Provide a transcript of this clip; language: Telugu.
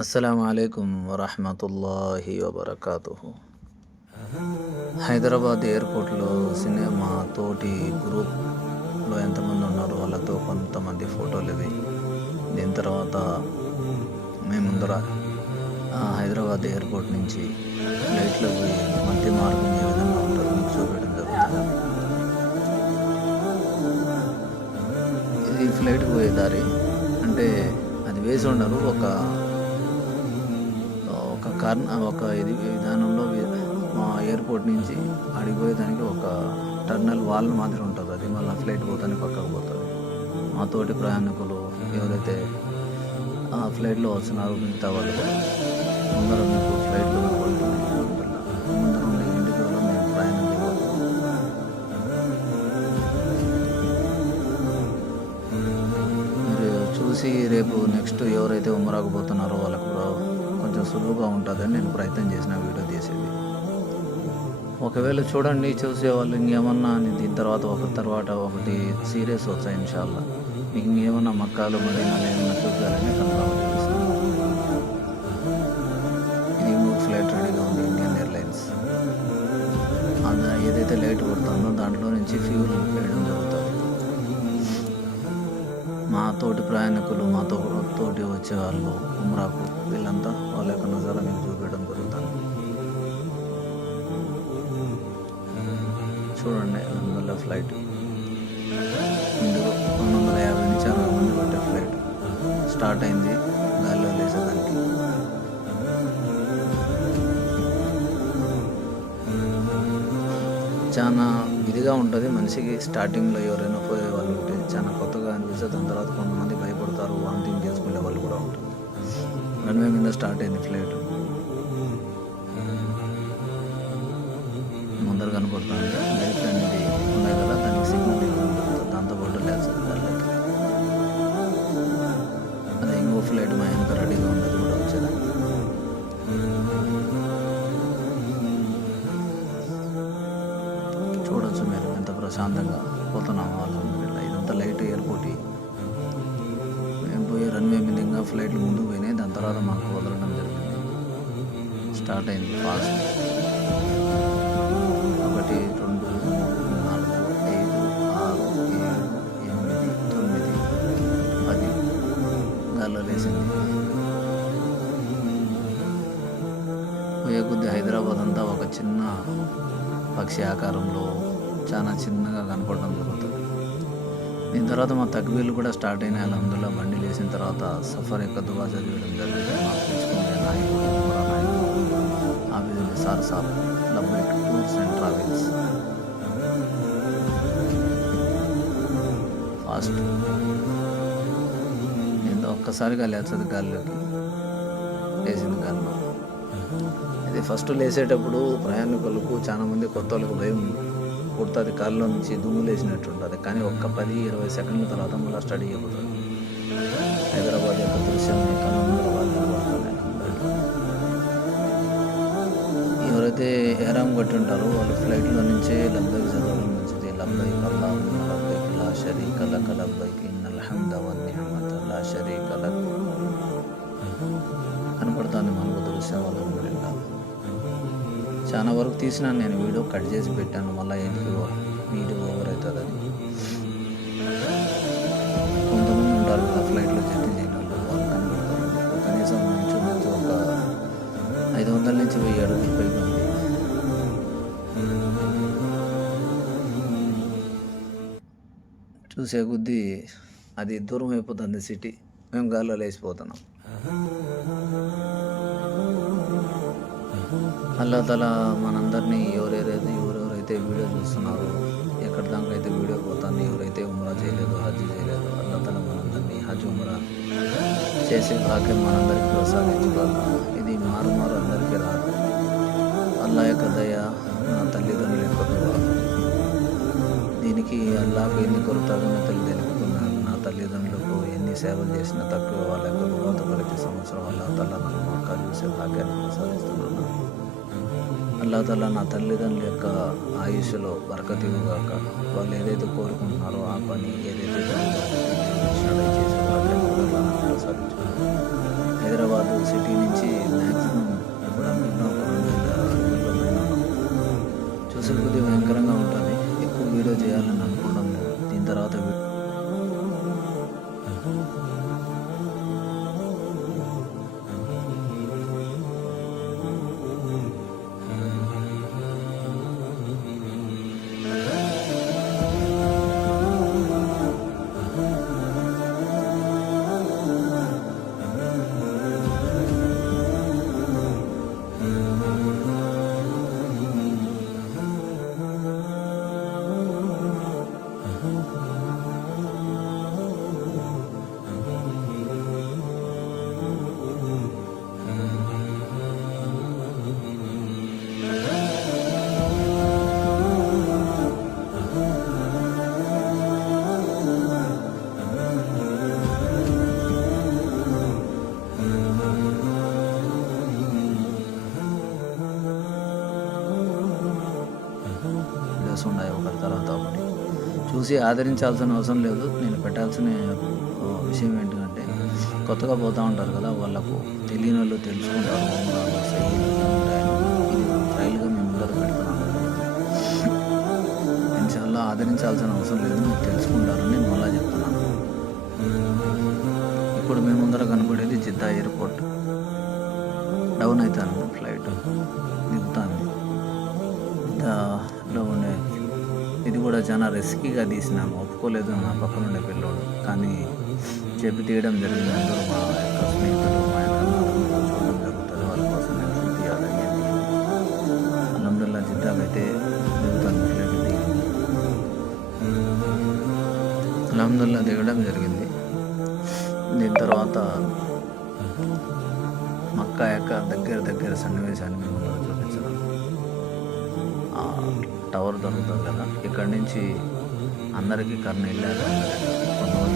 అస్సలాముఅలైకుం వరహ్మతుల్లాహి వబర్కాతుహు. హైదరాబాద్ ఎయిర్పోర్ట్లో సినిమా తోటి గ్రూప్లో ఎంతమంది ఉన్నారో వాళ్ళతో కొంతమంది ఫోటోలు ఇవి. దీని తర్వాత మేము ముందర హైదరాబాద్ ఎయిర్పోర్ట్ నుంచి ఫ్లైట్లో పోయి మధ్య మార్గం ఏ విధంగా ఉంటుందో మీకు చూపించడం జరుగుతుంది. ఇది ఫ్లైట్కి పోయే దారి, అంటే అది వేసి ఉండరు, ఒక ఇది విధానంలో మా ఎయిర్పోర్ట్ నుంచి అడిగిపోయేదానికి ఒక టర్నల్ వాల్ మాదిరి ఉంటుంది. అది మళ్ళీ ఫ్లైట్ పోతానే పక్కకు పోతుంది. మా తోటి ప్రయాణికులు ఎవరైతే ఆ ఫ్లైట్లో వస్తున్నారో మిగతా వాళ్ళు ముందర మీకు ఫ్లైట్లో కనబడుతున్నాయి. ముందర ఉండే ఇండిగోలో మేము ప్రయాణం చేయబోతున్నాం. మీరు చూసి రేపు నెక్స్ట్ ఎవరైతే ఉమరాకు పోతున్నారో వాళ్ళకు కూడా కొంచెం సులువుగా ఉంటుందని నేను ప్రయత్నం చేసిన వీడియో తీసేది. ఒకవేళ చూడండి, చూసేవాళ్ళు ఇంకేమన్నా దీని తర్వాత ఒకటి సీరియస్ వచ్చాయి ఇన్షాల్లా. మీకు ఇంకేమన్నా మక్కాలు మదీనాలు ఏమన్నా చూపించాలని కన్ఫర్మ్ చేస్తాను. ఇది ఇంకొక ఫ్లైట్ రెడీగా ఉంది, ఇండియన్ ఎయిర్లైన్స్. ఏదైతే లైట్ కొడుతుందో దాంట్లో నుంచి ఫ్యూల్ వేయడం జరుగుతుంది. మా తోటి ప్రయాణికులు, తోటి వచ్చేవాళ్ళు ఉమ్రాకు, వీళ్ళంతా వాళ్ళ యొక్క నజారా మీకు చూపించడం జరుగుతుంది. చూడండి, అందువల్ల ఫ్లైట్ ముందు 250 నుంచి 60 మంది పట్టే ఫ్లైట్ స్టార్ట్ అయింది గాలిలో లేసేదానికి. చాలా ఇదిగా ఉంటుంది మనిషికి. స్టార్టింగ్లో ఎవరైనా పోయే వాళ్ళు ఉంటే చాలా కొత్తగా అనిపిస్తుంది. దాని తర్వాత కొంతమంది భయపడతారు, వామిటింగ్ చేసుకునే వాళ్ళు కూడా ఉంటుంది. రన్వే మీద స్టార్ట్ అయింది ఫ్లైట్. ముందర కనపడుతుంది లైట్లు అనేది ఉన్నాయి కదా, దానికి సిగ్నల్ ఇవ్వడం జరుగుతుంది. దాంతోపాటు లేస్తుంది దానికి. అదే ఇంకో ఫ్లైట్ మా వెనక రెడీగా ఉన్నది కూడా వచ్చేదాన్ని. చూడవచ్చు మీరు ఎంత ప్రశాంతంగా పోతున్నాము వాళ్ళు. ఇదంతా లైట్ ఎయిర్పోర్ట్. మేము పోయి రన్వే మీద ఇంకా ఫ్లైట్లు ముందుకు పోయినాయి. దాని తర్వాత మాకు వదలడం జరిగింది. స్టార్ట్ అయింది ఫాస్ట్. 1, 2, 3, 4, 5, 6, 7, 8, 9, 10 గాల్లో లేసింది. పోయే కొద్ది హైదరాబాద్ అంతా ఒక చిన్న పక్షి ఆకారంలో చాలా చిన్నగా కనపడడం జరుగుతుంది. దీని తర్వాత మా తక్బీర్లు కూడా స్టార్ట్ అయినాయి. అందులో బండి లేసిన తర్వాత సఫర్ యొక్క దువా చదివడం జరిగింది. మాకు తెచ్చుకునే నాయకుడు office Nisar Saab, లబ్బైక్ tours and travels. Fast నేను ఒక్కసారిగా లేస్తుంది గాల్లోకి, లేచింది గాల్లో. ఇది ఫస్ట్ లేసేటప్పుడు ప్రయాణికులకు చాలామంది కొత్త వాళ్ళకు భయం పుడుతుంది, కాళ్ళలో నుంచి దుమ్ము లేచినట్టు ఉంటుంది. కానీ ఒక్క 10-20 సెకండ్ల తర్వాత మళ్ళీ స్టడీ అయిపోతుంది. హైదరాబాద్ యొక్క దృశ్యాన్ని కళ్ళ ముందు వాళ్ళు కనబడుతున్నాయి. ఎవరైతే ఎహరామ్ కట్టి ఉంటారో వాళ్ళు ఫ్లైట్లో నుంచే లబ్బైక్ చదవడం మంచిది. లబ్బైక్ అల్లాహుమ్మ లబ్బైక్ లా షరీక లక లబ్బైక్ ఇన్నల్ హమ్ద వన్ నిఅమత లా షరీక లక్ కనపడుతుంది మనకు దృశ్యం. అల్హమ్దులిల్లాహ్. చాలా వరకు తీసినా నేను వీడియో కట్ చేసి పెట్టాను. మళ్ళీ వీడియో ఓవర్ అవుతుంది అది. కొంతమంది ఉంటారు కదా ఫ్లైట్లో జర్నీ చేయని వాళ్ళు కనబడతారు. కనీసం నుంచి ఒక 500 నుంచి 1000 అడుగులు పైకి ఉంది. చూసే కొద్దీ అది దూరం అయిపోతుంది సిటీ. మేము గాల్లో లేచిపోతున్నాం. అల్లా తఆలా మనందరినీ ఎవరెవరైతే వీడియో చూస్తున్నారో, ఎక్కడి దాకా అయితే వీడియో పోతుంది, ఎవరైతే ఉమ్రా చేయలేదు, హజ్ చేయలేదు, అల్లా తఆలా మనందరినీ హజ్ ఉమ్రా చేసే భాగ్యం మనందరికీ ప్రసాదించుగాక. ఇది మారు అందరికీ రాదు. అల్లా యొక్క దయ, నా తల్లిదండ్రుల యొక్క దువా. దీనికి అల్లాకు ఎన్ని కృతజ్ఞతలు తెలుపుకున్నాను. నా తల్లిదండ్రులకు ఎన్ని సేవలు చేసినా తక్కువ. వాళ్ళ యొక్క దువాతో ప్రతి సంవత్సరం అల్లా తఆలా నన్ను మక్కా చూసే భాగ్యాన్ని ప్రసాదిస్తున్నాను. అల్లా తఆలా నా తల్లిదండ్రుల యొక్క ఆయుష్లో బరకత్ ఇవ్వగాక. వాళ్ళు ఏదైతే కోరుకుంటున్నారో ఆ పని ఏదైతే చేసే భాగ్యాన్ని ప్రసాదించుకున్నాను. హైదరాబాద్ సిటీ నుంచి మ్యాక్సిమం ఎప్పుడు అనుకుంటున్నా ఒక 2000 అడుగుల్లో పోయినాను. చూసే కొద్దిగా భయంకరంగా ఉంటుంది. ఎక్కువ వీడియో చేయాలని అనుకున్నాము. దీని తర్వాత వీడియోస్ ఉన్నాయి ఒకటి తర్వాత ఒకటి చూసి ఆదరించాల్సిన అవసరం లేదు. నేను పెట్టాల్సిన విషయం ఏంటంటే కొత్తగా పోతూ ఉంటారు కదా, వాళ్ళకు తెలియని వాళ్ళు తెలుసుకుంటారు. ఇది ట్రయల్గా మేము ముందర పెడుతున్నాను. ఇన్షాల్లా ఆదరించాల్సిన అవసరం లేదు, మీరు తెలుసుకుంటారని నేను మళ్ళీ చెప్తున్నాను. ఇప్పుడు మేము ముందర కనపడేది జిద్దా ఎయిర్పోర్ట్. డౌన్ అవుతాను, ఫ్లైట్ దిగుతాను. జిద్దాలో ఉండే ఇది కూడా చాలా రిస్కీగా తీసినాము. ఒప్పుకోలేదు నా పక్కన ఉండే పిల్లోడు, కానీ చెప్పి తీయడం జరిగింది. అందరూ మా యొక్క స్నేహితులు, మా యొక్క అన్నదమ్ములు చూడడం జరుగుతుంది. వాళ్ళ కోసం నేను ఫుడ్ తీయాలి. అల్హమ్దుల్లా జిద్దాకి అయితే దిగుతాను, ఫ్లైట్ దిగి అల్హమ్దుల్లా దిగడం జరిగింది. దీని తర్వాత మక్కా యొక్క దగ్గర సన్నివేశాన్ని మేము చూపించడం. టవర్ దొరుకుతుంది కదా, ఇక్కడి నుంచి అందరికీ కర్ణ వెళ్ళారు. కొంతమంది